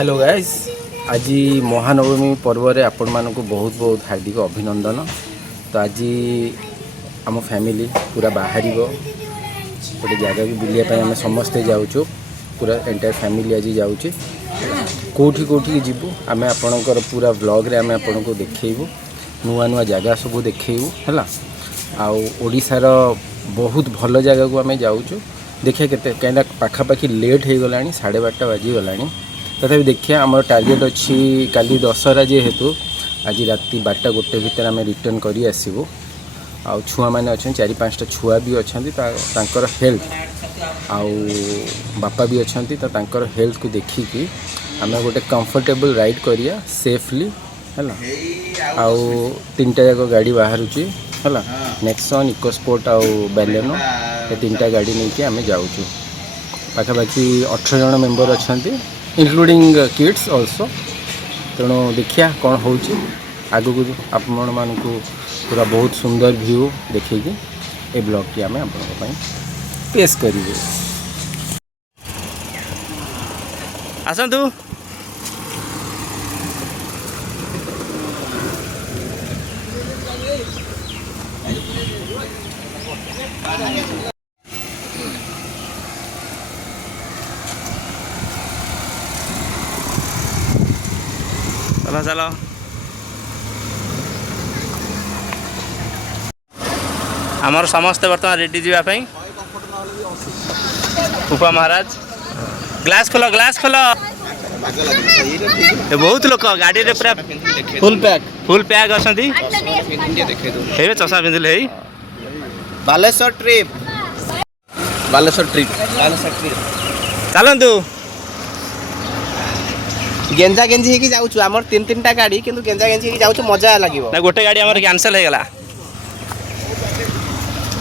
Hello guys आज महानवमी पर्व रे आपण मानक बहुत बहुत हार्दिक अभिनंदन। तो आज आम फैमिली पूरा बाहर गोटे जगह भी बुलाया आम समस्ते जाऊँ पूरा एंटायर फैमिली आज जाऊँ कौटी कौटी जीवु आम आपणकर पूरा ब्लॉग रे आम आपण को देखू नुआ नुआ जगह सब देखू है आशार बहुत भल जगह को आम जाऊँ देखिए केते कहीं पाखापाखि लेट हो गला 12:30 बाजीगला तथापि देखिए आम टार्गेट अच्छी काली दशहरा जेहेतु आज राति 12-1 भितर आम रिटर्न करी आसबू आ छुआ मैंने अच्छा 4-5टा छुआ भी अच्छा तांकर हेल्थ आउ बापा भी अच्छा तो तांकर हेल्थ को देखिकी आम गोटे कंफर्टेबल राइड करिया सेफली है आउ 3टा जाक गाड़ी बाहर है नेक्सन इकोस्पोर्ट आउ बालेनो ये 3टा गाड़ी नहीं कि आम जाऊँ पाखापाखि 18 जन मेंबर अच्छा इंक्लूडिंग किड्स ऑल्सो तेणु देखिया कौन हो आगु को आपण मानू पूरा बहुत सुंदर व्यू देखिए ए ब्लॉग की आम आप पेश करेंगे आसतु चलो चलो आमर समस्ते बर्तमान रेडी जावाई उपा महाराज ग्लास खोल बहुत लोक गाड़ी रे पूरा फुल पैक अच्छा चषा पिंधिले बालेश्वर ट्रिप चलतु गेंजा गेंजी होगी जाऊँ आमर 3-3टा गाड़ी किंतु गेंजा गेंजी होगी जाऊँ मजा लगे ना गोटे गाड़ी आमर कैंसल हो गला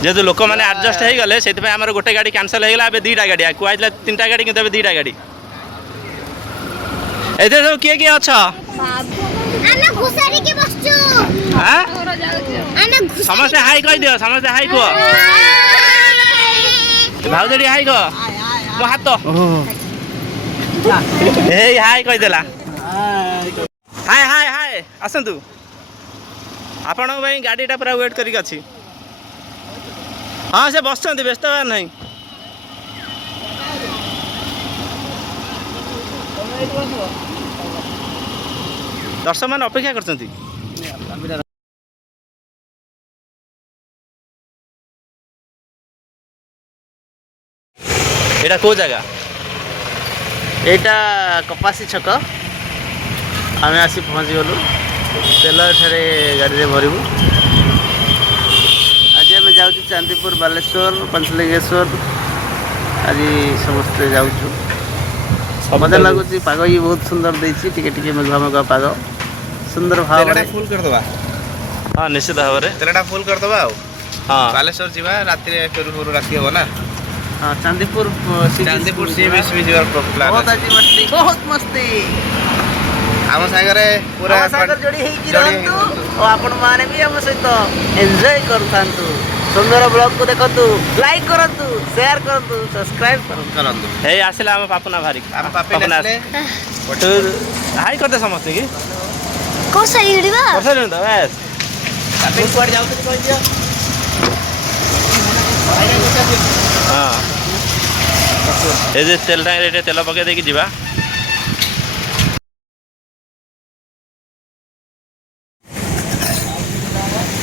जेहेतु लोक मैंने आडजस्ट हो गले से आमर गोटे गाड़ी कैंसल हो गला 2टा गाड़ी कहला 3टा गाड़ी कि 2टा गाड़ी ए सब किए किए अच्छा समस्ते हाई कह दियो समस्ते हाई कह भाउजी हाई कह मो हाथ हाई कहीदेला हाय हाय हाय आसतु आपण गाड़ीटा पूरा वेट करी अच्छी हाँ से बस व्यस्त हबार नहीं दर्शक मान अपेक्षा कर एटा को जगह एटा कपासी छक आम आसी पहुँची गलु तेल एठारे गाड़ी रे भरबू आज आम जाऊँ चांदीपुर बालेश्वर पंचलिंगेश्वर आज समस्ते जाऊँ मजा लगुच पाग भी बहुत सुंदर देती टिके मेघुआ मेघुआ पाग सुंदर भाव फुल करदे हाँ निश्चित भाव में तेलटा फुल करदे हाँ बालेश्वर जीवा राति फेरू राति हम ना हाँ चांदीपुर सी बीच भी जीवार प्लान बहुत आज मस्ती बहुत मस्ती आम सागरे पूरा सागर जोड़ी होगी रहतु और आपण माने भी हम सहित एंजॉय करथांतु सुंदर ब्लॉग को देखंतु लाइक करंतु शेयर करंतु सब्सक्राइब करंतु हे आसिला हम पापना भारी हम पापना हाई करते समझते कि को सही रीवा बस बस पापे कोड जाऊ तो कह दियो हाँ ये तेल टाइम तेल पकई देकी जीवा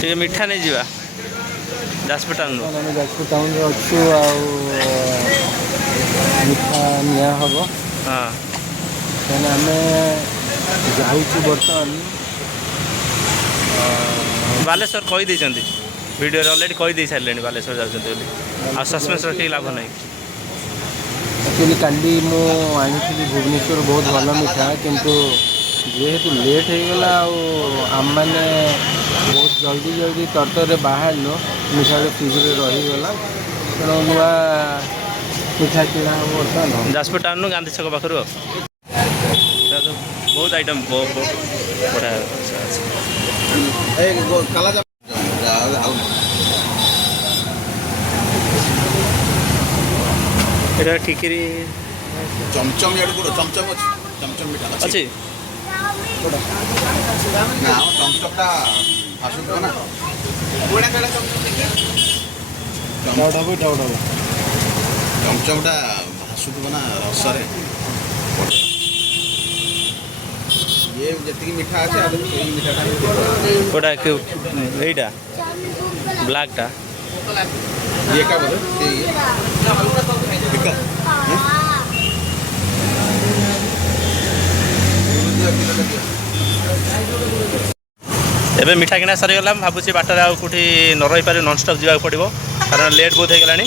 ठीक मीठा नहीं जीवा जाजपुर टाउन जाजपुर टाउन अच्छु मीठा निया हम हाँ कहीं आम जाऊँ बर्तमान बालेश्वर कहीदे वीडियो अलरेडी कहीदे सारे बालेश्वर जाऊँ सस्पेंस रखिक लाभ नहीं एक्चुअली काली मुझी भुवनेश्वर बहुत भल मीठा किंतु जेहेतु लेट हो गला आम मैंने बहुत जल्दी जल्दी तरतर बाहर मीठा फ्रिज रहीगला तेणु नुआ मीठा किना बर्तमान जाजपुर टाउन गांधी छक पाखर बहुत आइटम बढ़िया এটা ঠিকরি চমচম ইয়াড় গুড় চমচম আছে ଚମଚମ ମିଠା ଅଛି ନା ଚମଚମଟା ଆସୁଥିବ ନା ଚମଚମଟା ଭାସୁଥିବ ନା ରସରେ ଇଏ ଯେତିକି ମିଠା ଅଛି ଆଉ ସେଇ ମିଠାଟା କୋଉଟା ଏଇଟା ବ୍ଲାକ୍ଟା ଇଏ କା ବୋଧେ ସେଇ ଫିକା ଏବେ ମିଠା କିଣା ସରିଗଲା ମୁଁ ଭାବୁଛି ବାଟରେ ଆଉ କେଉଁଠି ନ ରହିପାରେ ନନ୍ଷ୍ଟପ୍ ଯିବାକୁ ପଡ଼ିବ କାରଣ ଲେଟ୍ ବହୁତ ହେଇଗଲାଣି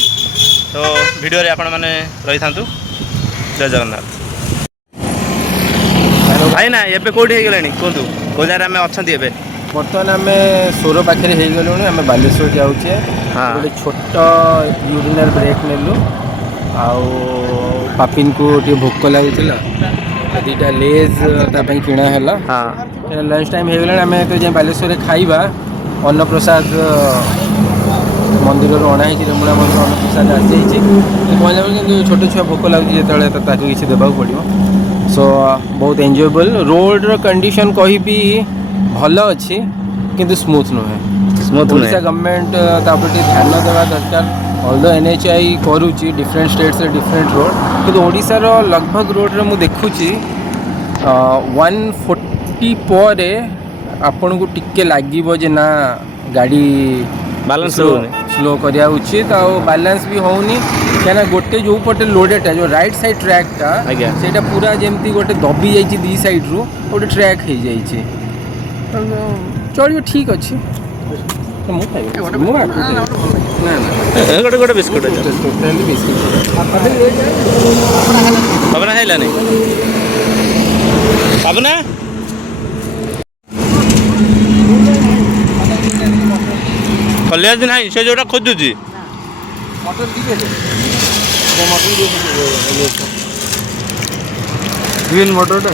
ତ ଭିଡ଼ିଓରେ ଆପଣମାନେ ରହିଥାନ୍ତୁ ଜୟ ଜଗନ୍ନାଥ ଭାଇନା ଏବେ କେଉଁଠି ହେଇଗଲାଣି କୁହନ୍ତୁ କେଉଁ ଜାଗାରେ ଆମେ ଅଛନ୍ତି ଏବେ ବର୍ତ୍ତମାନ ଆମେ ସୋର ପାଖରେ ହେଇଗଲୁଣି ଆମେ ବାଲେଶ୍ୱର ଯାଉଛେ ହଁ। ଗୋଟେ ଛୋଟ ୟୁରିନାଲ୍ ବ୍ରେକ୍ ନେଲୁ ଆଉ ପାପିନକୁ ଟିକେ ଭୋକ ଲାଗୁଥିଲା ଦୁଇଟା ଲେଜ୍ ତା ପାଇଁ କିଣା ହେଲା ହଁ ଲଞ୍ଚ ଟାଇମ୍ ହେଇଗଲାଣି ଆମେ ତ ଯାଇ ବାଲେଶ୍ୱରରେ ଖାଇବା ଅନ୍ନପ୍ରସାଦ ମନ୍ଦିରରୁ ଅଣା ହେଇଛି ରେମୁଣା ମନ୍ଦିର ଅନ୍ନପ୍ରସାଦ ଆସିଯାଇଛି ପହଞ୍ଚିଲା ବେଳେ କିନ୍ତୁ ଛୋଟ ଛୁଆ ଭୋକ ଲାଗୁଛି ଯେତେବେଳେ ତ ତାକୁ କିଛି ଦେବାକୁ ପଡ଼ିବ ସୋ ବହୁତ ଏନ୍ଜୟେବଲ୍ ରୋଡ଼ର କଣ୍ଡିସନ୍ କହିବି ଭଲ ଅଛି କିନ୍ତୁ ସ୍ମୁଥ୍ ନୁହେଁ ସ୍ମୁଥ୍ ଓଡ଼ିଶା ଗଭର୍ଣ୍ଣମେଣ୍ଟ ତାପରେ ଟିକେ ଧ୍ୟାନ ଦେବା ଦରକାର ଅଲଦୋ NHI କରୁଛି ଡିଫରେଣ୍ଟ ଷ୍ଟେଟ୍ସରେ ଡିଫରେଣ୍ଟ ରୋଡ଼ କିନ୍ତୁ ଓଡ଼ିଶାର ଲଗଭଗ ରୋଡ଼ରେ ମୁଁ ଦେଖୁଛି 140 ପରେ ଆପଣଙ୍କୁ ଟିକେ ଲାଗିବ ଯେ ନା ଗାଡ଼ି ବାଲାନ୍ସ ରହୁନି ସ୍ଲୋ କରିବା ଉଚିତ ଆଉ ବାଲାନ୍ସ ବି ହେଉନି କାହିଁକିନା ଗୋଟେ ଯେଉଁ ପଟେ ଲୋଡ଼େଡ଼ଟା ଯେଉଁ ରାଇଟ୍ ସାଇଡ଼୍ ଟ୍ରାକ୍ଟା ଆଜ୍ଞା ସେଇଟା ପୁରା ଯେମିତି ଗୋଟେ ଦବି ଯାଇଛି ଦୁଇ ସାଇଡ଼୍ରୁ ଗୋଟେ ଟ୍ରାକ୍ ହେଇଯାଇଛି ଚଳିବ ଠିକ୍ ଅଛି ମୁଁ ଖାଇବି ମୁଁ ନା ଗୋଟେ ଗୋଟେ ବିସ୍କୁଟ୍ ଅଛି ଟୋଟାଲି ବିସ୍କିଟ୍ ଭାବନା ଖାଇଲାନି ଭାବନା କଲିଆଜି ନାହିଁ ସେ ଯେଉଁଟା ଖୋଜୁଛି ଗ୍ରୀନ୍ ମଟରଟା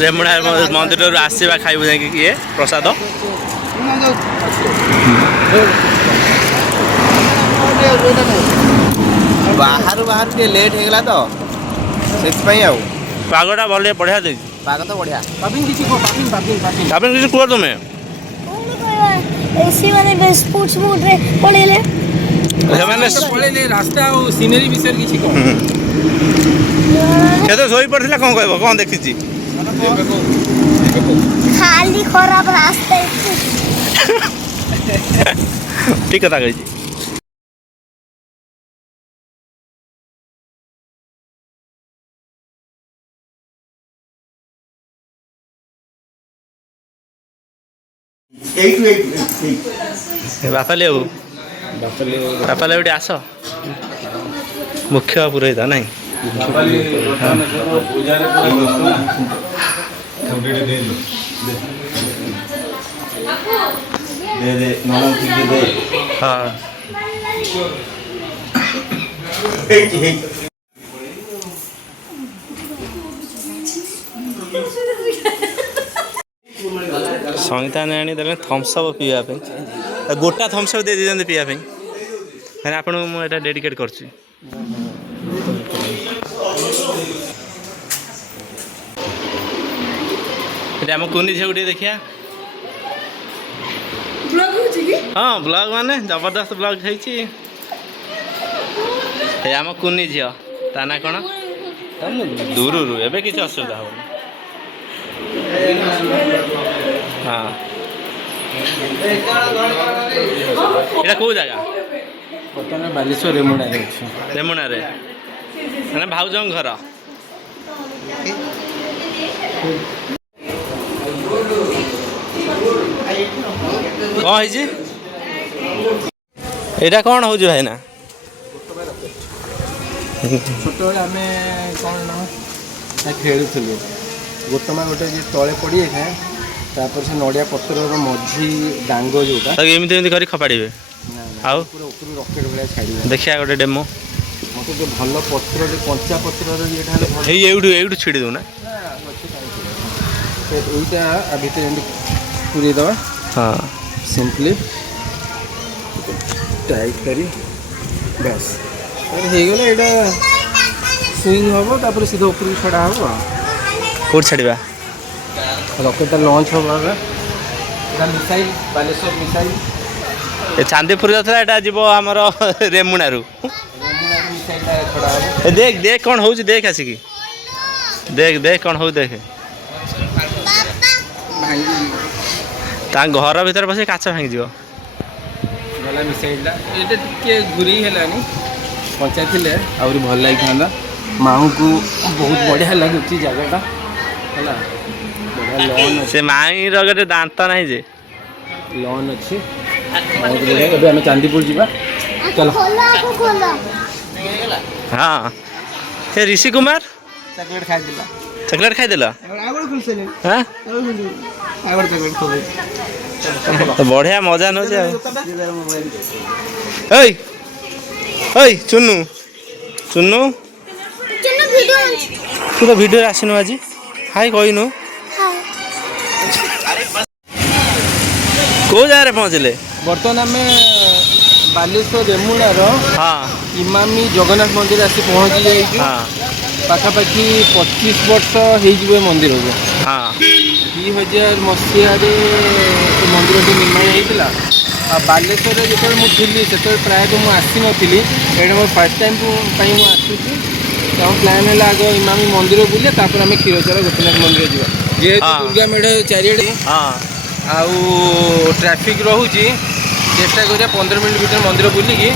ରେମୁଣା ମନ୍ଦିରରୁ ଆସିବା ଖାଇବୁ ଯାଇକି ଇଏ ପ୍ରସାଦ ବାହାରୁ ଟିକେ ଲେଟ୍ ହେଇଗଲା ତ ସେଥିପାଇଁ ଆଉ ପାଗଟା ଭଲ ବଢ଼ିଆ ଦେଇଛି ପାଗ ତ ବଢ଼ିଆ ପାପିନ୍ କିଛି କୁହ ତାପରେ କିଛି କୁହ ତୁମେ ସେମାନେ ସ୍ପୋର୍ଟସ ମୋଡରେ ପଳେଇଲେ ସେମାନେ ପଳେଇଲେ ରାସ୍ତା ଆଉ ସିନେରୀ ବିଷୟରେ କିଛି କହ ସେ ତ ଶୋଇପଡ଼ିଥିଲା କ'ଣ କହିବ କ'ଣ ଦେଖିଛି ଖାଲି ଖରାପ ରାସ୍ତା ଠିକ୍ କଥା କହିଛି ବାପାଲି ବାବୁ ବାପାଲି ଏଠି ଆସ ମୁଖ୍ୟ ପୁରୋହିତ ନାଇଁ ହଁ ସଙ୍ଗୀତା ଆଣିଦେଲେ ଥମ୍ସଅପ୍ ପିଇବା ପାଇଁ ଗୋଟା ଥମ୍ସଅପ୍ ଦେଇ ଦେଇଛନ୍ତି ପିଇବା ପାଇଁ କାହିଁକି ଆପଣଙ୍କୁ ମୁଁ ଏଇଟା ଡେଡିକେଟ୍ କରୁଛି ଏଠି ଆମ କୁନି ଝିଅକୁ ଟିକେ ଦେଖିବା ହଁ ବ୍ଲଗ୍ ମାନେ ଜବରଦସ୍ତ ବ୍ଲଗ୍ ହେଇଛି ଏ ଆମ କୁନି ଝିଅ ତା ନା କ'ଣ ଦୂରରୁ ଏବେ କିଛି ଅସୁବିଧା ହେବନି ହଁ ଏଇଟା କେଉଁ ଜାଗା ବର୍ତ୍ତମାନ ବାଲେଶ୍ୱର ରେମୁଣାରେ ଅଛି ରେମୁଣାରେ ମାନେ ଭାଉଜଙ୍କ ଘର କ'ଣ ହେଇଛି ଏଇଟା କ'ଣ ହେଉଛି ଭାଇନା ଛୋଟବେଳେ ଆମେ କ'ଣ ନା ଖେଳୁଥିଲୁ ଗୋଟମା ଗୋଟେ ଯେ ତଳେ ପଡ଼ିଯାଇଥାଏ ତାପରେ ସେ ନଡ଼ିଆ ପତ୍ରର ମଝି ଡାଙ୍ଗ ଯେଉଁଟା ତାକୁ ଏମିତି ଏମିତି କରି ଖପାଡ଼ିବେ ଆଉ ପୁରା ଉପରୁ ରକେଟ୍ ଭଳିଆ ଛାଡ଼ିବେ ଦେଖିବା ଗୋଟେ ଡେମୋ ମୋତେ ଟିକେ ଭଲ ପତ୍ର ଟିକେ କଞ୍ଚା ପତ୍ରର ଇଏଟା ହେଲେ ଭଲ ଏଇଠୁ ଛିଡ଼ି ଦେଉନା এইটা ভিতরে এমনি পুরিয়ে দেওয়া हाँ সিম্পলি টাইট করি ব্যাস ହେଇଗଲା ଏଇଟା ସୁଇଂ ହେବ ତାପରେ ସିଧା ଉପରକୁ ଛଡ଼ା ହେବ कौट छाड़ा ରକେଟଟା ଲଞ୍ଚ ହେବ ଏବେ ଏଇଟା ମିସାଇଲ ବାଲେଶ୍ୱର ମିସାଇଲ ए चांदीपुर जाता एटा जीव आमर रेमुणारू ମିସାଇଲଟା ଛଡ଼ା ହେବ ए देख देख कौन हो देख आसिकी देख देख कौन हो देख ता घर भीतर बस काच भांगी जीव ଗଲା ମିସାଇଲଟା ଏଇଟା ଟିକେ ଘୁରେଇ ହେଲାନି କଞ୍ଚା ଥିଲେ ଆହୁରି ଭଲ ଲାଗିଥାନ୍ତା ମା'ଙ୍କୁ ବହୁତ ବଢ଼ିଆ ଲାଗୁଛି ଜାଗାଟା ହେଲା ବଢ଼ିଆ ଲନ୍ ଅଛି से माई रे दांत नहीं जे ଲନ୍ ଅଛି ବହୁତ ବଢ଼ିଆ ଏବେ ଆମେ ଚାନ୍ଦିପୁର ଯିବା ଚାଲ खोला हाँ से ऋषि कुमार ଚକୋଲେଟ୍ ଖାଇଦେଲା चॉकलेट खाई दिल ଆଉ ଗୋଟେ ଖୋଲିସାରିଲେଣି हाँ ଆଉ ଗୋଟେ ଚକୋଲେଟ୍ ଖୋଲି तो बढ़िया मजा नौ ओई चुन्नू चुन्नू चलो वीडियो तू तो वीडियो आसनु आज हाय कहनु कौ जगह पहुँचले ବର୍ତ୍ତମାନ ଆମେ ବାଲେଶ୍ୱର ରେମୁଣାର हाँ ଇମାମି ଜଗନ୍ନାଥ ମନ୍ଦିର ଆସି ପହଞ୍ଚି ଯାଇଛୁ हाँ ପାଖାପାଖି 25 ବର୍ଷ ହେଇଯିବ ଏ ମନ୍ଦିରକୁ हाँ 2000 ମସିହାରେ ଏ ମନ୍ଦିରଟି ନିର୍ମାଣ ହେଇଥିଲା ଆଉ ବାଲେଶ୍ୱରରେ ଯେତେବେଳେ ମୁଁ ଥିଲି ସେତେବେଳେ ପ୍ରାୟତଃ ମୁଁ ଆସିନଥିଲି ଏଇଟା ମୋର ଫାର୍ଷ୍ଟ ଟାଇମ୍ ପାଇଁ ମୁଁ ଆସୁଛି ତେଣୁ ପ୍ଲାନ୍ ହେଲା ଆଗ ଇମାମି ମନ୍ଦିର ବୁଲିବା ତାପରେ ଆମେ କ୍ଷୀରଚୋରା ଗୋପୀନାଥ ମନ୍ଦିର ଯିବା ଯେହେତୁ ହଁ। ଦୁର୍ଗା ମେଢ଼ ଚାରିଆଡ଼େ हाँ ଆଉ ଟ୍ରାଫିକ୍ ରହୁଛି ଚେଷ୍ଟା କରିବା 15 ମିନିଟ୍ ଭିତରେ ମନ୍ଦିର ବୁଲିକି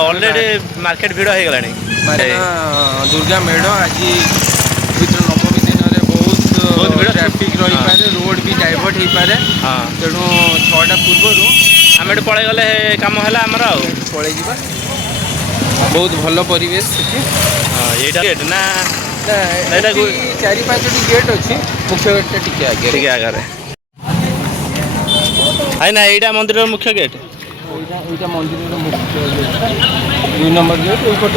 ऑलरेडी मार्केट भिड़ हो गलानी ମାନେ ଦୁର୍ଗା ମେଢ଼ ଆଜି ପବିତ୍ର ନବମୀ ଦିନରେ ବହୁତ ଭିଡ଼। ଟ୍ରାଫିକ୍ ରହିପାରେ ରୋଡ଼ ବି ଡାଇଭର୍ଟ ହେଇପାରେ हाँ ତେଣୁ 6ଟା ପୂର୍ବରୁ आम एटू पलि गले कम है आमर आउ ପଳେଇ ଯିବା ବହୁତ ଭଲ ପରିବେଶ ସେଠି यहीटा गेट ना ଏଇଟା ଏଠି 4-5ଟି ଗେଟ୍ ଅଛି ମୁଖ୍ୟ ଗେଟ୍ଟା ଟିକେ ଆଗରେ ठीक आगे है ना यहीटा मंदिर मुख्य गेट ଏଇଟା ମନ୍ଦିରର ମୁଖ୍ୟ ଗେଟ୍ 2 ନମ୍ବର ଗେଟ୍ ଏଇପଟ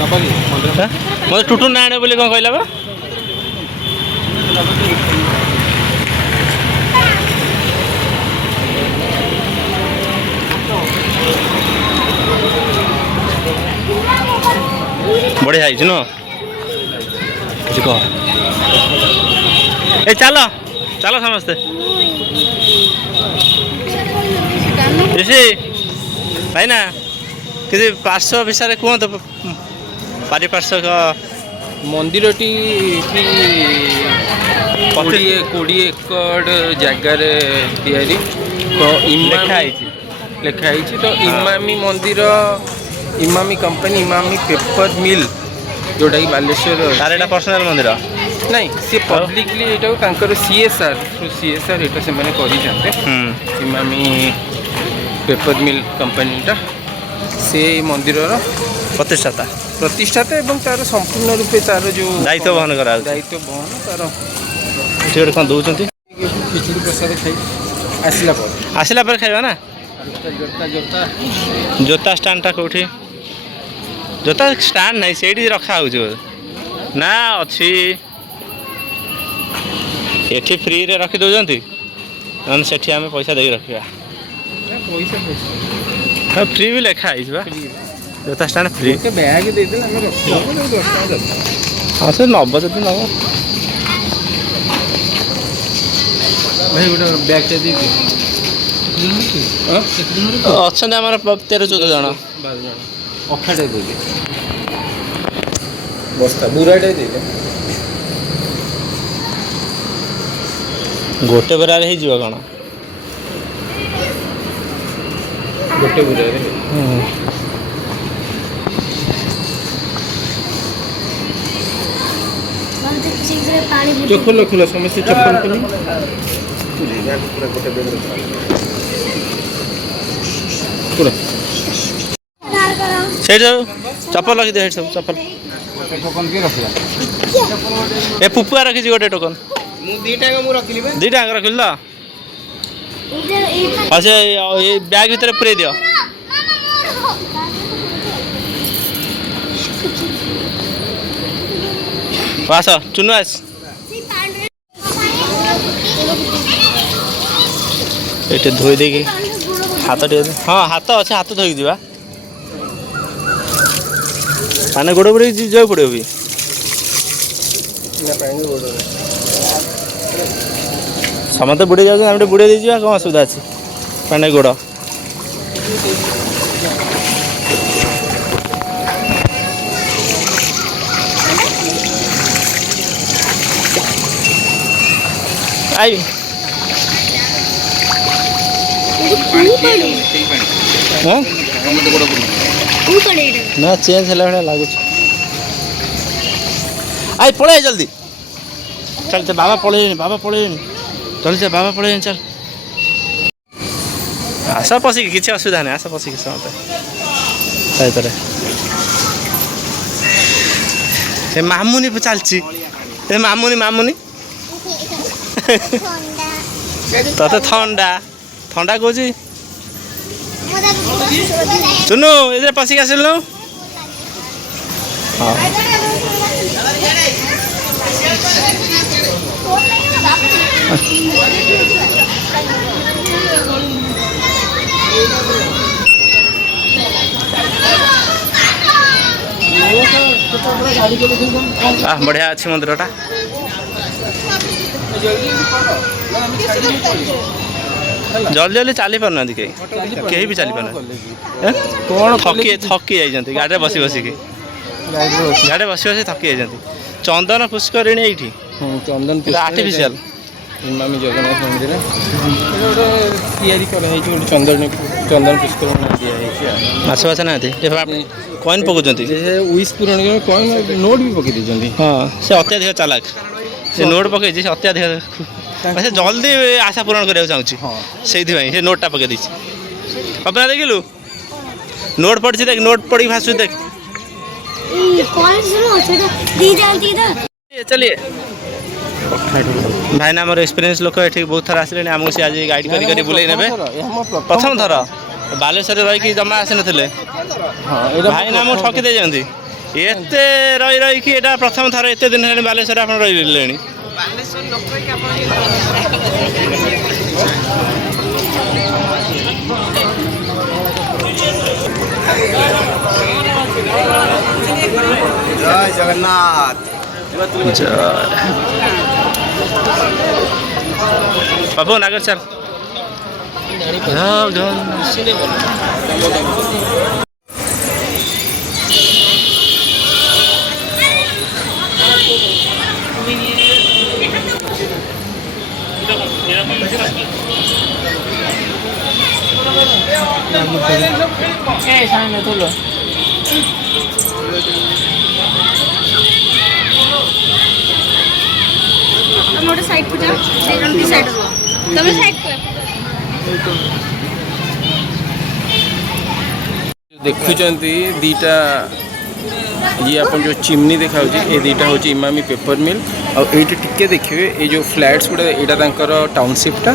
ନବନି ମନ୍ଦିର मत टुटू ना आने बोली कौन कहला बा बढ़िया है न किसी कह ए चलो चलो समस्ते ऋषि भाई ना किसी पार्श्व विषय कहतु पारिपार्श्विक ମନ୍ଦିରଟି ଏଠି 20 ଏକର ଜାଗାରେ ତିଆରି ତ ଲେଖା ହେଇଛି ଲେଖା ହେଇଛି ତ ଇମାମି ମନ୍ଦିର Emami company Emami paper mill ଯେଉଁଟାକି ବାଲେଶ୍ୱର तार एटा पर्सनल मंदिर ନାଇଁ ସେ ପବ୍ଲିକଲି ଏଇଟାକୁ ତାଙ୍କର ସିଏସ୍ଆର୍ ଏଇଟା ସେମାନେ କରିଛନ୍ତି ଇମାମି ପେପର ମିଲ୍ କମ୍ପାନୀଟା ସେ ମନ୍ଦିରର प्रतिष्ठाता ପ୍ରତିଷ୍ଠାତା ଏବଂ ତାର ସମ୍ପୂର୍ଣ୍ଣ ରୂପେ ତାର ଯେଉଁ ଦାୟିତ୍ୱ ବହନ କରାଯାଉଛି ଦାୟିତ୍ୱ ବହନ ତାର ସେ ଗୋଟେ କ'ଣ ଦେଉଛନ୍ତି ଖିଚୁଡ଼ି ପ୍ରସାଦ ଖାଇ ଆସିଲା ପରେ ଆସିଲା ପରେ ଖାଇବା ନା ଜୋତା ଜୋତା ଷ୍ଟାଣ୍ଡଟା କେଉଁଠି ଜୋତା ଷ୍ଟାଣ୍ଡ ନାହିଁ ସେଇଠି ରଖା ହେଉଛି ବୋଧେ ନା ଅଛି ଏଠି ଫ୍ରିରେ ରଖି ଦେଉଛନ୍ତି ନହେଲେ ସେଠି ଆମେ ପଇସା ଦେଇକି ରଖିବା ପଇସା ହଁ ଫ୍ରି ବି ଲେଖା ହେଇଛି ବା ଜୋତା ଷ୍ଟାଣ୍ଡ ଫ୍ରି ଗୋଟେ ବ୍ୟାଗ୍ ଦେଇଦେଲେ ଆମେ ରଖିଦେବୁ 10 ଟଙ୍କା ଦେବୁ ହଁ ସେ ନେବ ଯଦି ନେବ ଭାଇ ଗୋଟେ ବ୍ୟାଗ୍ଟା ଦେଇଦିଅ ଅଛନ୍ତି ଆମର 13-14 ଜଣ 12 ଜଣ ଅଖାଟେ ଦେଇଦିଅ ବସ୍ତା ବୁରାଟେ ଦେଇଦିଅ ଗୋଟେ ବେଳାରେ ହେଇଯିବ କ'ଣ ଗୋଟେ ବୁରାରେ शीघ्र पानी जो खोलो खोलो समस्या चप्पल खोलो खोलो ସେଇଠି ସବୁ ଚପଲ ରଖିଦିଅ ସେଇଠି ସବୁ ଚପଲ ଟୋକନ କିଏ ରଖିଲା ଏ ପୁପୁଆ ରଖିଛି ଗୋଟେ ଟୋକନ ମୁଁ ଦିଟାଙ୍କ ମୁଁ ରଖିଲି ବା ଦୁଇଟା ଆଗ ରଖିଲି ତ इधर इधर ହଁ ସେ ଏଇ ବ୍ୟାଗ୍ ଭିତରେ ପୁରେଇ ଦିଅ आस चुनु आस ये धोई देगी हाथ हाँ हाथ अच्छे हाथ धोई जा पानी गोड़ बुड़े जाओ पड़े भी समस्त बुड़े जाए बुड़े दे कौन असुविधा अच्छे पानी गोड़ आई हाँ ना चेंज है लगुच आई पड़े जल्दी चल चल बाबा पड़े चल चल बाबा पड़े चल आस पशिक किसी असुविधा नहीं आस पशिक समझते मामुनी चलती मामुनी मामुनी तते ठंडा ठंडा कौच चुनु ये पशिक आसिल हाँ बढ़िया अच्छी मंदिरटा जल्दी जल्दी चली पार ना कहीं भी चली पार कौन थकी थकी जाइए गाड़ी बसी बसिकी गाड़ी बसी बसी थकी जाइए चंदन पुष्करिणी ये चंदन आर्टिफिशियल इमामी जगन्नाथ मंदिर या चंदन चंदन पुष्करिणी दिखाई माछ बाछ ना कॉइन पकाउं विश पूरण कॉइन नोट भी पकई देते हाँ से अत्याधिक चालाक से नोट पकई से अत्याधिक से जल्दी आशा पूरण करने चाहूँ से नोटा पकई दी अपना देखिलु नोट पड़ी देख नोट पड़ी भाषु देख चलिए भाई ना आम एक्सपीरियंस लोक ये बहुत थर आसे आमको सी आज गाइड कर बुले ने प्रथम थर बालेश्वर रही जमा आसी ना भाई ना आमको ठकी दे जाती एत रही रही कि प्रथम थर एत दिन है बालेश्वर आप रही जय जगन्नाथ बाबू नागर चल साइड पे जा साइड तब साइड पे देखुंट दीटा ये आप जो चिमनी देखा ये दीटा हूँ इमामी पेपर मिल और ये टिके देखिए ये जो फ्लैट्स गुड़ा यहाँ टाउनशिपटा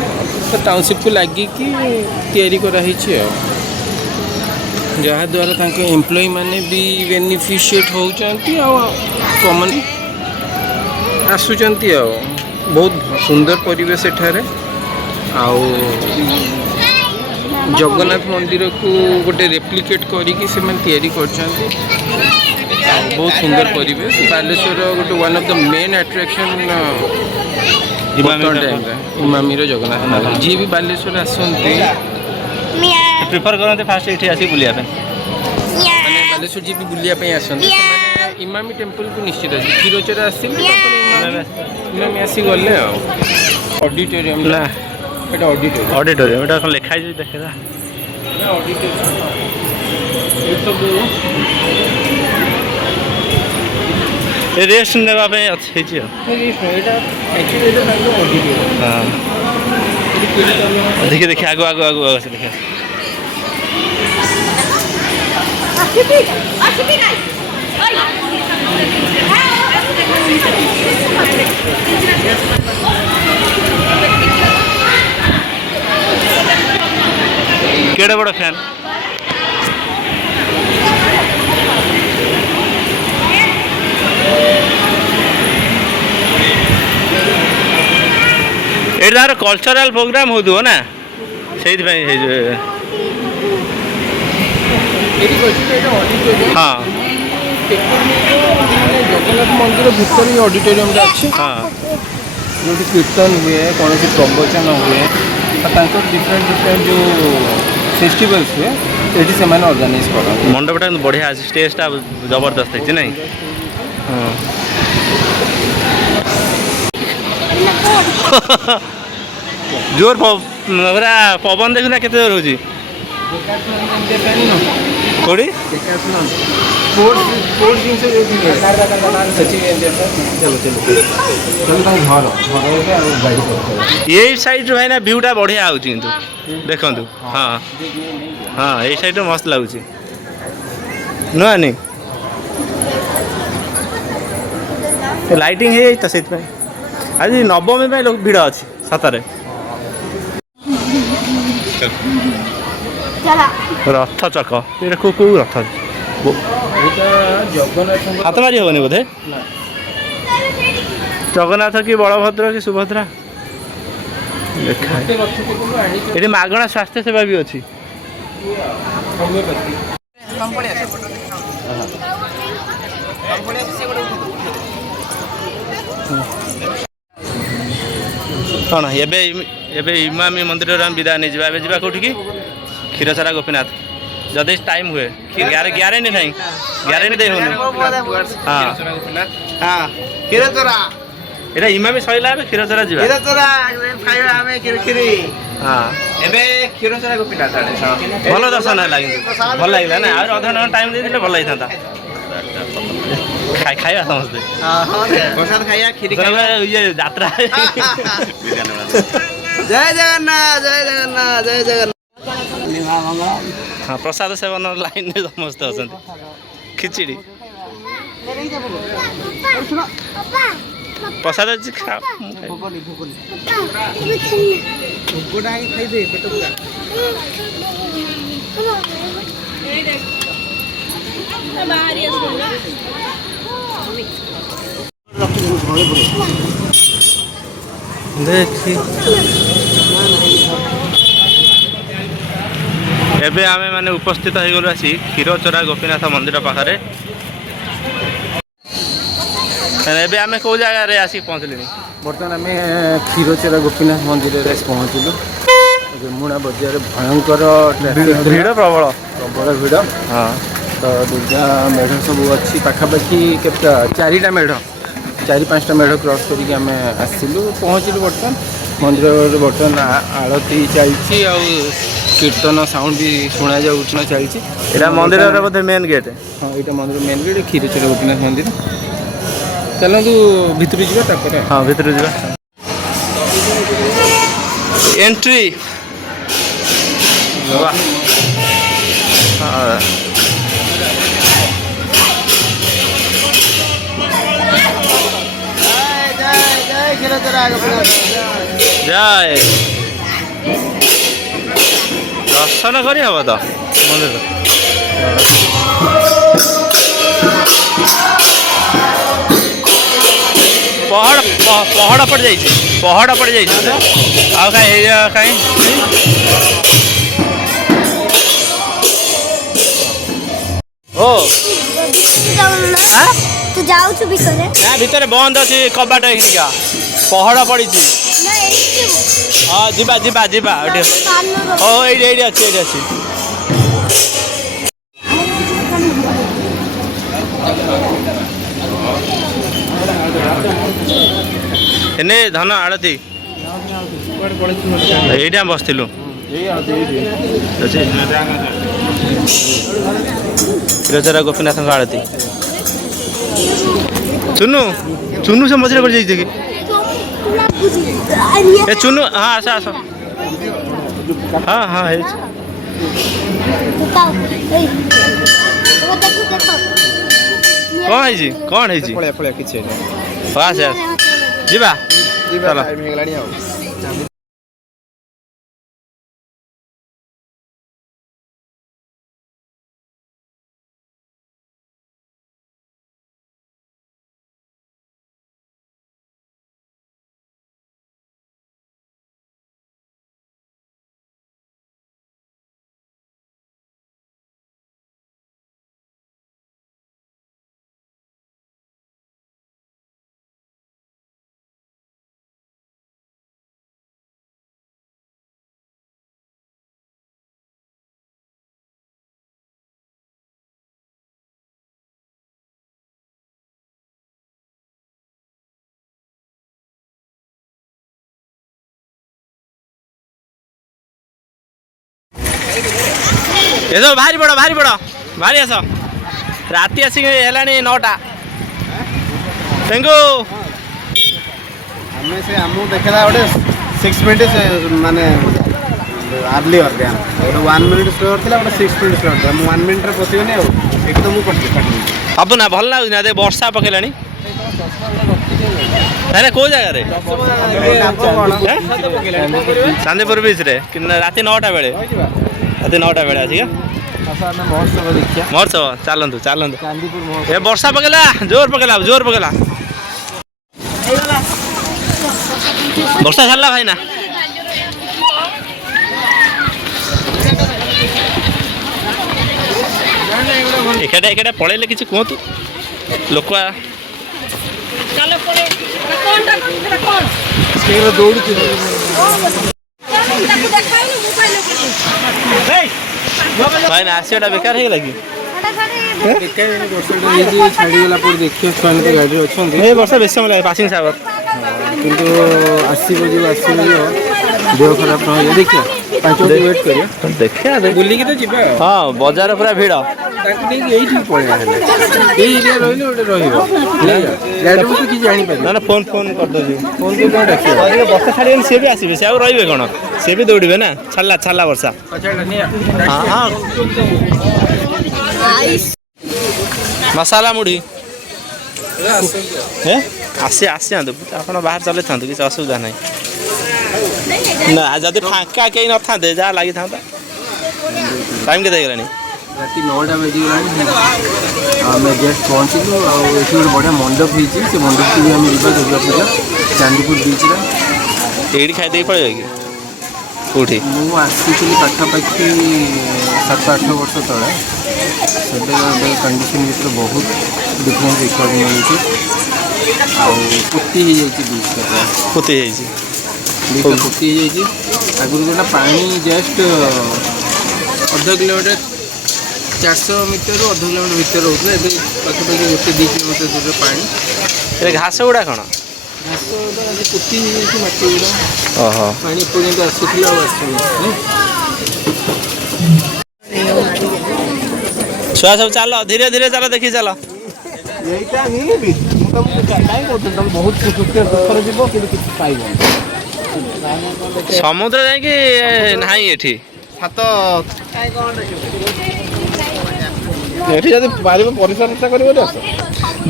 तो टाउनशिप को लगिकी तैयारी कराई जहाद्वारा एम्प्लॉय मैंने भी बेनिफिशिएट होती कॉमन आसुचंती बहुत सुंदर परिवेश एठारे आउ जगन्नाथ मंदिर को गोटे रेप्लिकेट करिकी से तैयारी करछंती बहुत सुंदर परिवेश बालेश्वर गोटे one of the main attraction Emami Jagannath मंदिर जी भी बालेश्वर आसंती प्रिफर करते फास्ट ये आसी बुलिया माने बालेश्वर जी भी बुलिया आसंती इमामी टेम्पल को निश्चित अच्छे क्षीरचोरा इमामी आसी गले ऑडिटोरियम ना ऑडिटोरियम एटा कौन लिखाई जो देखे रेस्ट नापी अच्छे हाँ देखिए देखिए आगो आगो आगो आगो से देखिए केड़े बड़ा फैन ये तार कल्चरल प्रोग्राम हो ना से हाँ जगन्नाथ मंदिर भितर ही ऑडिटोरियम अच्छी हाँ जो कीर्तन हुए कौन सी प्रवचन हुए डिफरेंट डिफरेंट जो फेस्टिवल्स हुए ये से ऑर्गेनाइज करते मंडपटा बढ़िया अच्छे स्टेजटा जबरदस्त है नहीं हाँ जोर पूरा पवन देखुना केते जोर होची कोड़ी ये साइड भाई ना व्यूटा बढ़िया आउची किंतु देखंतु हाँ हाँ ये साइड मस्त लागुची नुआ नहीं लाइटिंग है तो से आज नवमी में लोग भिड़ अच्छी सतरे रथ चक ये कौ रथ हाथ मारी हेनी बोधे जगन्नाथ कि बलभद्र कि सुभद्रा ये मागणा स्वास्थ्य सेवा भी अच्छी कौन एबे इमामी मंदिर विदा नहीं जावा एबे कौटी की क्षीरचरा गोपीनाथ जदि टाइम हुए ग्यारंटी नहीं ग्यारंटी दे होनी हाँ हाँ क्षीरचोरा एटा इमामी सइला एबे क्षीरचरा जीवा क्षीरचोरा खाଇବା ଆମେ କ୍ଷୀରି हाँ ଏବେ କ୍ଷୀରଚୋରା ଗୋପୀନାଥ ଆଡେ भल दर्शन है भल लगे ना और अधा घंटा टाइम दे भल लगता खाଇବା समझते प्रसाद खाଇବା କ୍ଷୀରି ये यात्रा जय जगन्नाथ जय जगन्नाथ जय जगन्नाथ हाँ प्रसाद सेवन लाइन में समस्त अच्छा खिचड़ी प्रसाद खाओ बाहरी आसुना देखी एबे आमे माने उपस्थित हो गलु आसी क्षीरचोरा गोपीनाथ मंदिर पाखरे एबे आमे को जगह रे आसी पहुंचले बर्तमान आम क्षीरचोरा गोपीनाथ मंदिर पहुँचलु मुणा बजार भयंकर भीड़ प्रबल प्रबल भिड़ हाँ तो दुर्गा मेढ़ सब अच्छी पाखापाखि केता 4टा मेढ़ 4-5टा मेढ़ क्रॉस करके आम आसलु पहुँचलु बर्तमान मंदिर बर्तमान आरती चलती कीर्तन साउंड भी शुणा जाऊँ चलती मंदिर बोधे मेन गेट हाँ यहाँ मंदिर मेन गेट क्षीरचोरा गोपीनाथ मंदिर चलतु भितर जावा हाँ भितर जा एंट्री हाँ जय दर्शन करी हम तो मंदिर पहाड़ पड़ जाइए पहाड़ पड़ जाइए आउ कहीं ओ तू जाऊ छु भितरे ना भितर बंद अच्छी कबाट एखिका पहाड़ पड़ी हाँ जीवा जीवा जीवा ओ ये अच्छी अच्छी एने धन आड़ती ये बसलु क्षीरचोरा गोपीनाथ आड़ती चुनु चुनु से मझे कर जाइए ए चुनु हाँ आस आस हाँ हाँ है कौन है आस जीवा चलो ଏସବୁ ଭାରି ବଡ଼ ଭାରି ଆସ ରାତି ଆସିକି ହେଲାଣି 9ଟା ତେଙ୍ଗୁ ଆମେ ସେ ଆମକୁ ଦେଖିଲା ଗୋଟେ 6 ମିନିଟ୍ ମାନେ ଆର୍ଲି ଗୋଟେ 1 ମିନିଟ୍ ସ୍ଲୋ ଥିଲା ଗୋଟେ 6 ମିନିଟ୍ ସ୍ଲୋ ଥିଲା ମୁଁ 1 ମିନିଟ୍ରେ ପଶିଗଲି ଆଉ ଏଠି ତ ମୁଁ ହବ ନା ଭଲ ଲାଗୁଛି ନା ବର୍ଷା ପକେଇଲାଣି ତାହେଲେ କେଉଁ ଜାଗାରେ ଚାନ୍ଦିପୁର ବିଚ୍ରେ ରାତି 9ଟା ବେଳେ ଆସିକା ମହୋତ୍ସବ ଚାଲନ୍ତୁ ଏ ବର୍ଷା ପକେଇଲା ଜୋର ପକେଇଲା ବର୍ଷା ଛାଡ଼ିଲା ଭାଇନା ଏକାଟା ପଳେଇଲେ କିଛି କୁହନ୍ତୁ ଲୋକ ଦୌଡ଼ୁଛି ଭାଇନା ଆସିବାଟା ବେକାର ହେଇଗଲା କି ଛାଡ଼ିଗଲା ପରେ ଦେଖିବା ଛୁଆମାନେ ତ ଗାଡ଼ିରେ ଅଛନ୍ତି ଏ ବର୍ଷ ବେଶୀ ସମୟ ଲାଗେ ପାସିଂ ସାଗର କିନ୍ତୁ ଆସିବ ଦେହ ଖରାପ ନ ହେଇଯିବ ଦେଖିବା 5 ମିନିଟ୍ ୱେଟ୍ କରିବା ଦେଖିବା ବୁଲିକି ତ ଯିବା ହଁ ବଜାର ପୁରା ଭିଡ଼ ତାକୁ ନେଇକି ଏଇଠିକି ପଳେଇବା ହେଲେ ଏଇ ଏରିଆ ରହିଲେ ଗୋଟେ ରହିବ ଗାଡ଼ିରେ ବସି କିଛି ଜାଣିପାରିବ ନା ଫୋନ୍ କରିଦେଉଛି ଫୋନ୍ କରି କ'ଣ ଡାକିବା ବର୍ଷା ଛାଡ଼ିବେନି ସିଏ ବି ଆସିବେ ସେ ଆଉ ରହିବେ କ'ଣ ସିଏ ବି ଦୌଡ଼ିବେ ନା ଛାଡ଼ିଲା ବର୍ଷା ହଁ ମସଲା ମୁଢ଼ି ଆସିଯାଆନ୍ତୁ ଆପଣ ବାହାରେ ଚଲେଇଥାନ୍ତୁ କିଛି ଅସୁବିଧା ନାହିଁ ନା ଯଦି ଫାଙ୍କା କେହି ନଥାନ୍ତେ ଯାହା ଲାଗିଥାନ୍ତା ଟାଇମ୍ କେତେ ହେଇଗଲାଣି ରାତି 9ଟା ବାଜିଗଲାଣି ଆମେ ଜଷ୍ଟ ପହଞ୍ଚିଲୁ ଆଉ ଏଠି ଗୋଟେ ବଢ଼ିଆ ମଣ୍ଡପ ହେଇଛି ସେ ମଣ୍ଡପକୁ ବି ଆମେ ଯିବା ଦୁର୍ଗା ପୂଜା ଚାନ୍ଦିପୁର ବିଚ୍ରେ ଏଇଠି ଖାଇଦେଇକି ପଳେଇବା କି କେଉଁଠି ମୁଁ ଆସିଥିଲି ପାଖାପାଖି 7-8 ବର୍ଷ ତଳେ ସେତେବେଳେ କଣ୍ଡିସନ୍ ଭିତରେ ବହୁତ ଡିଫରେନ୍ସ ଦେଖିବାକୁ ମିଳୁଛି ଆଉ ପୋତି ହେଇଯାଇଛି ବିଚ୍ଟା ପୋତି ହେଇଯାଇଛି ଆଗରୁ ଗୋଟେ ପାଣି ଜଷ୍ଟ 1/2 କିଲୋମିଟର 400 ମିଟରରୁ 1/2 କିଲୋମିଟର ଭିତରେ ରହୁଥିଲା ଏବେ ପାଖାପାଖି 1-2 କିଲୋମିଟର ଦୂରରେ ପାଣି ଏ ଘାସ ଗୁଡ଼ା କ'ଣ ଘାସ ଗୁଡ଼ା ପୋତି ହେଇଯାଇଛି ମାଟି ଗୁଡ଼ା ଓହୋ ପାଣି ଏପର୍ଯ୍ୟନ୍ତ ଆସୁଥିଲା ଆଉ ଆସୁନି ଛୁଆ ସବୁ ଚାଲ ଧୀରେ ଚାଲ ଦେଖି ଚାଲ ଏଇଟା ହିଁ ବି ମୁଁ ତମକୁ କାହିଁ କହୁଥିଲି ତମେ ବହୁତ ଦୁଃଖରେ ଯିବ କିନ୍ତୁ କିଛି ପାଇବନି ସମୁଦ୍ର ଯାଇକି ନାହିଁ ଏଠି ଏଠି ଯଦି ପାରିବ ପରିଷ୍କାର କରିବ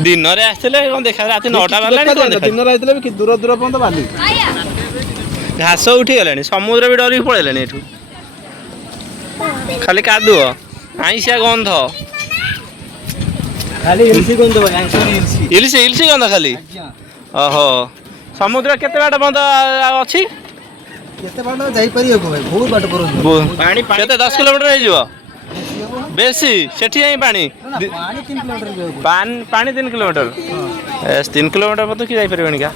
ଦିନରେ ଆସିଥିଲେ କ'ଣ ଦେଖା ରାତି 9ଟା ବାଜିଲାଣି ଦିନରେ ଆସିଥିଲେ ବି ଦୂର ପର୍ଯ୍ୟନ୍ତ ବାଲି ଘାସ ଉଠିଗଲାଣି ସମୁଦ୍ର ବି ଡରିକି ପଳେଇଲାଣି ଏଠୁ ଖାଲି କାଦୁଅ ଆଇଁଷିଆ ଗନ୍ଧ ଇଲିଶି ଗନ୍ଧ ଖାଲି ଓହୋ ସମୁଦ୍ର କେତେ ବାଟ ବନ୍ଦ ଅଛି କେତେ ବାଟ ଯାଇପାରିବ ଭାଇ ବହୁତ ବାଟ ପାଣି କେତେ 10 କିଲୋମିଟର ହେଇଯିବ ବେଶୀ ସେଠି ଯାଇ ପାଣି 3 କିଲୋମିଟର 3 କିଲୋମିଟର ମଧ୍ୟ କି ଯାଇପାରିବନି କା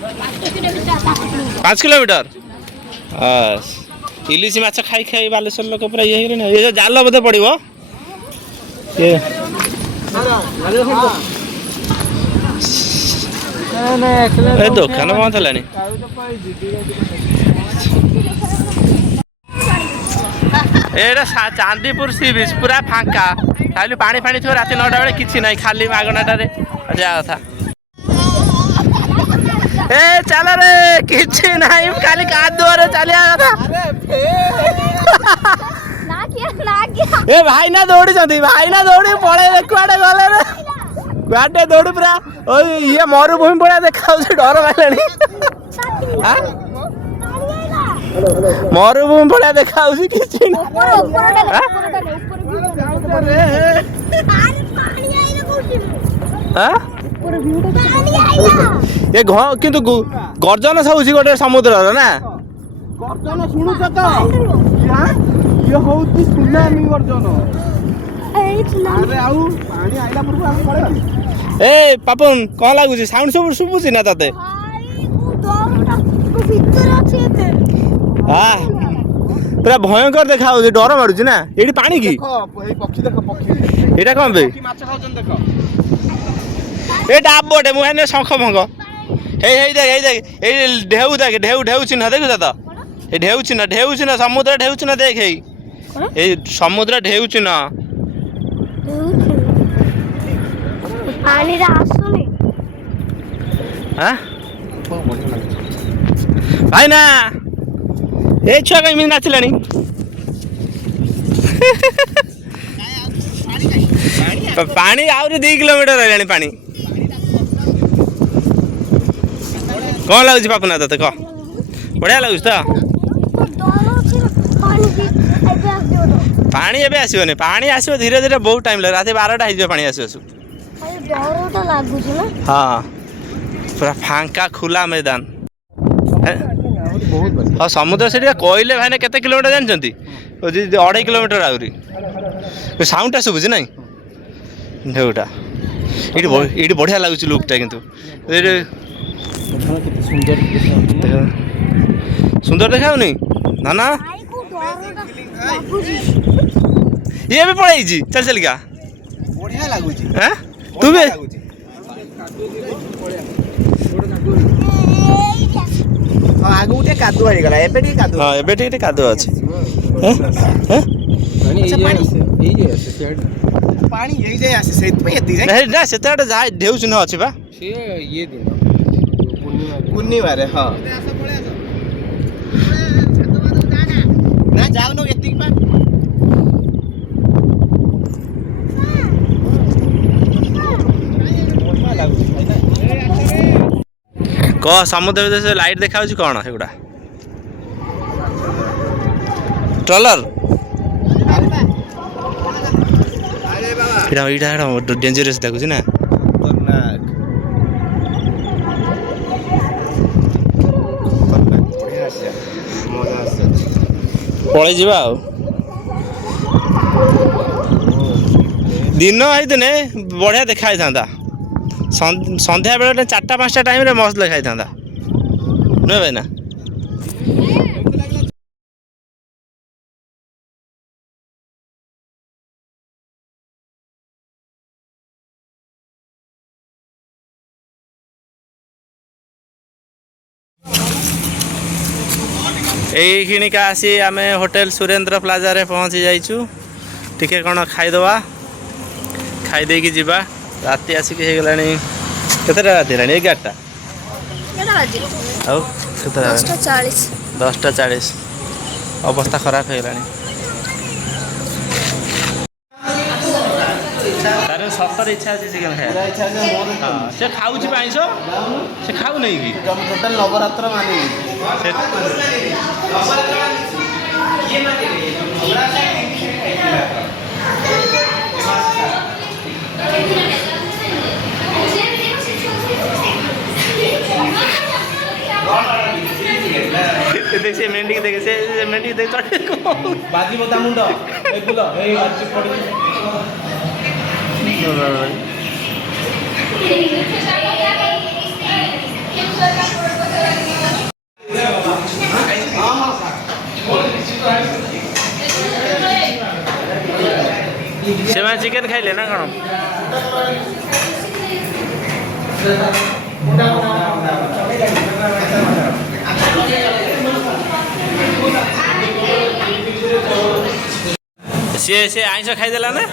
5 କିଲୋମିଟର ଇଲିଶି ମାଛ ଖାଇ ବାଲେଶ୍ୱର ଲୋକ ପୁରା ଇଏ ହେଇଗଲେଣି ଏ ଜାଲ ବୋଧେ ପଡ଼ିବ ଏ ଦୋକାନ ବନ୍ଦ ହେଲାଣି ଏଇଟା ଚାନ୍ଦିପୁର ସି ବିଚ୍ ପୁରା ଫାଙ୍କା ଖାଲି ପାଣି ଥିବ ରାତି 9ଟା ବେଳେ କିଛି ନାହିଁ ଖାଲି ମାଗଣାଟାରେ ଯାହା କଥା ଏ ଚାଲ ରେ କିଛି ନାହିଁ ଖାଲି କାଦୁଅରେ ଚାଲିବା କଥା ଏ ଭାଇନା ଦୌଡ଼ିଛନ୍ତି ଦୌଡ଼ି ପଳେଇବେ କୁଆଡ଼େ ଗଲେ ରେ କୁଆଡ଼େ ଦୌଡ଼ି ପୁରା ଇଏ ମରୁଭୂମି ଭଳିଆ ଦେଖାଯାଉଛି ଡର ମାରିଲାଣି ମରୁଭୂମି ଭଳିଆ ଦେଖାଯାଉଛି କିଛି ଏ କିନ୍ତୁ ଗର୍ଜନ ହଉଛି ଗୋଟେ ସମୁଦ୍ରର ନା ଗର୍ଜନ ଶୁଣୁଛ ତ ଇଏ ହଉଛି ସୁନାମି ଗର୍ଜନ ଆଉ ପାଣି ଆଇଲା ପୂର୍ବରୁ ଆମେ ପଳେଇବା ଏ ପାପନ କ'ଣ ଲାଗୁଛି ସାଉଣ୍ଡ ସବୁ ଶୁଭୁଛି ନା ତତେ ପୁରା ଭୟଙ୍କର ଦେଖା ହଉଛି ଡର ମାରୁଛି ନା ଏଇଠି ପାଣି କି ଏଇଟା କ'ଣ ବେ ଏ ଡାବଟେ ମୁଁ ଏନେ ଶଙ୍ଖ ଫଙ୍ଖ ହେଇ ଦେଖ ଏଇ ଢେଉ ଚିହ୍ନ ଦେଖୁଛ ତ ଏ ଢେଉ ଚିହ୍ନ ସମୁଦ୍ର ଢେଉ ଚିହ୍ନ ଦେଖ ହେଇ এই সমুদ্র ঢেউছি না ପାଣିରେ ଆସୁନି হ্যাঁ ভাই না এই ছুয়া কেମିତି ନାଚିଲାଣି ପାଣି ଆହୁରି 2 କିଲୋମିଟର ରହିଲାଣି ପାଣି କ'ଣ ଲାଗୁଛି ପାପୁନା ତତେ କହ ବଢ଼ିଆ ଲାଗୁଛି ତ ପାଣି ଏବେ ଆସିବନି ପାଣି ଆସିବ ଧୀରେ ଧୀରେ ବହୁତ ଟାଇମ୍ ଲାଗିବ ରାତି 12ଟା ହେଇଯିବ ପାଣି ଆସୁ ଆସୁ ହଁ ପୁରା ଫାଙ୍କା ଖୋଲା ମଇଦାନ ହଁ ସମୁଦ୍ର ସେଠି କହିଲେ ଭାଇନା କେତେ କିଲୋମିଟର ଜାଣିଛନ୍ତି 2.5 କିଲୋମିଟର ଆହୁରି ସାଉଣ୍ଡଟା ଶୁଭୁଛି ନାଇଁ ଢେଉଟା ଏଇଠି ବଢ଼ିଆ ଲାଗୁଛି ଲୁକ୍ଟା କିନ୍ତୁ ଏଇଠି ସୁନ୍ଦର ଦେଖାଯାଉନି ନା ନା ଇଏ ବି ପଳେଇଛି ଚାଲ ଚାଲିକା ବଢିଆ ଲାଗୁଛି ତୁ ବି ଆଗକୁ ଟିକେ କାଦୁଅ ହେଇଗଲା ଏବେ ଟିକେ କାଦୁଅ ହଁ ଏବେ ଟିକେ କାଦୁଅ ଅଛି ପାଣି ହେଇଯାଇ ଆସେ ସେଇଥିପାଇଁ ଏତିକି ନା ସେତେବେଳେ ଯାହା ଢେଉ ଚିହ୍ନ ଅଛି ବା ପୂର୍ଣ୍ଣିମାରେ ହଁ ନା ଯାଉନୁ ଏତିକି ପା କହ ସମୁଦ୍ର ଭିତରେ ଲାଇଟ୍ ଦେଖାଯାଉଛି କ'ଣ ସେଗୁଡ଼ା ଟ୍ରଲର ଏଇଟା ଡେଞ୍ଜରିୟସ୍ ଲାଗୁଛି ନା ପଳେଇ ଯିବା ଆଉ ଦିନ ହେଇଥିନେ ବଢ଼ିଆ ଦେଖା ହେଇଥାନ୍ତା ସନ୍ଧ୍ୟା ବେଳେ 4ଟା-5ଟା ଟାଇମ୍ରେ ମସ୍ତ ଦେଖା ହେଇଥାନ୍ତା ନୁହେଁ ଭାଇନା এইখিଣିକା ଆସି ଆମେ ହୋଟେଲ ସୁରେନ୍ଦ୍ର ପ୍ଲାଜାରେ ପହଞ୍ଚି ଯାଇଛୁ ଟିକେ କ'ଣ ଖାଇଦେବା ଖାଇଦେଇକି ଯିବା ରାତି ଆସିକି ହେଇଗଲାଣି କେତେଟା ରାତି ହେଲାଣି 11ଟା ଆଉ କେତେଟା 10:40 ଅବସ୍ଥା ଖରାପ ହେଇଗଲାଣି ତାର ସତରେ ଇଚ୍ଛା ଅଛି ଚିକେନ ଖାଇବା ହଁ ସେ ଖାଉଛି ଆଇଁଷ ସେ ଖାଉ ନାହିଁ କି ଟୋଟାଲ ନବରାତ୍ର ମାନେ से मेंढी देखे से मेंढी देख चढ़े बाजी बता मुंड ए बुल ए आज पड़ी से चिकेन खाइले ना कौन से आइंस खाईदेला ना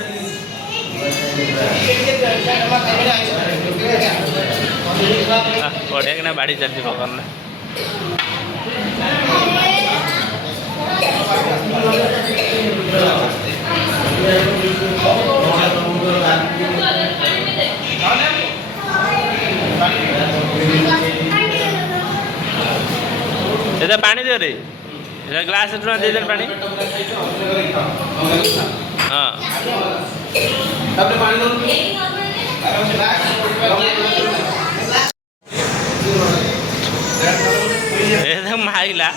बढ़िया कि ना बाड़ी चलती पकड़ ना ये पानी दे रे ग्लास दे दे पानी हाँ माइला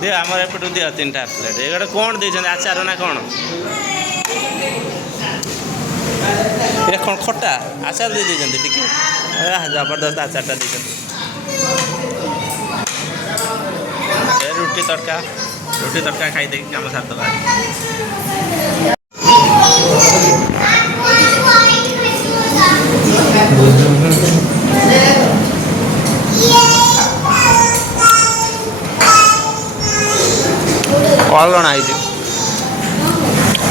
दे आमर एपटू दियो 3टा प्लेट ये कौन दे आचार ना कौन ये कौन खट्टा आचार दे देते टिके जबरदस्त आचारटा दे रुटी तड़का खाई दे काम साथ दबा ଅଲଣା ହେଇଛି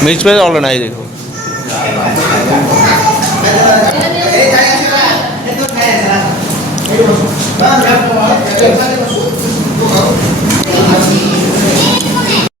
ମିକ୍ସ ଭେଜ୍ ଅଲଣା ହେଇଯିବ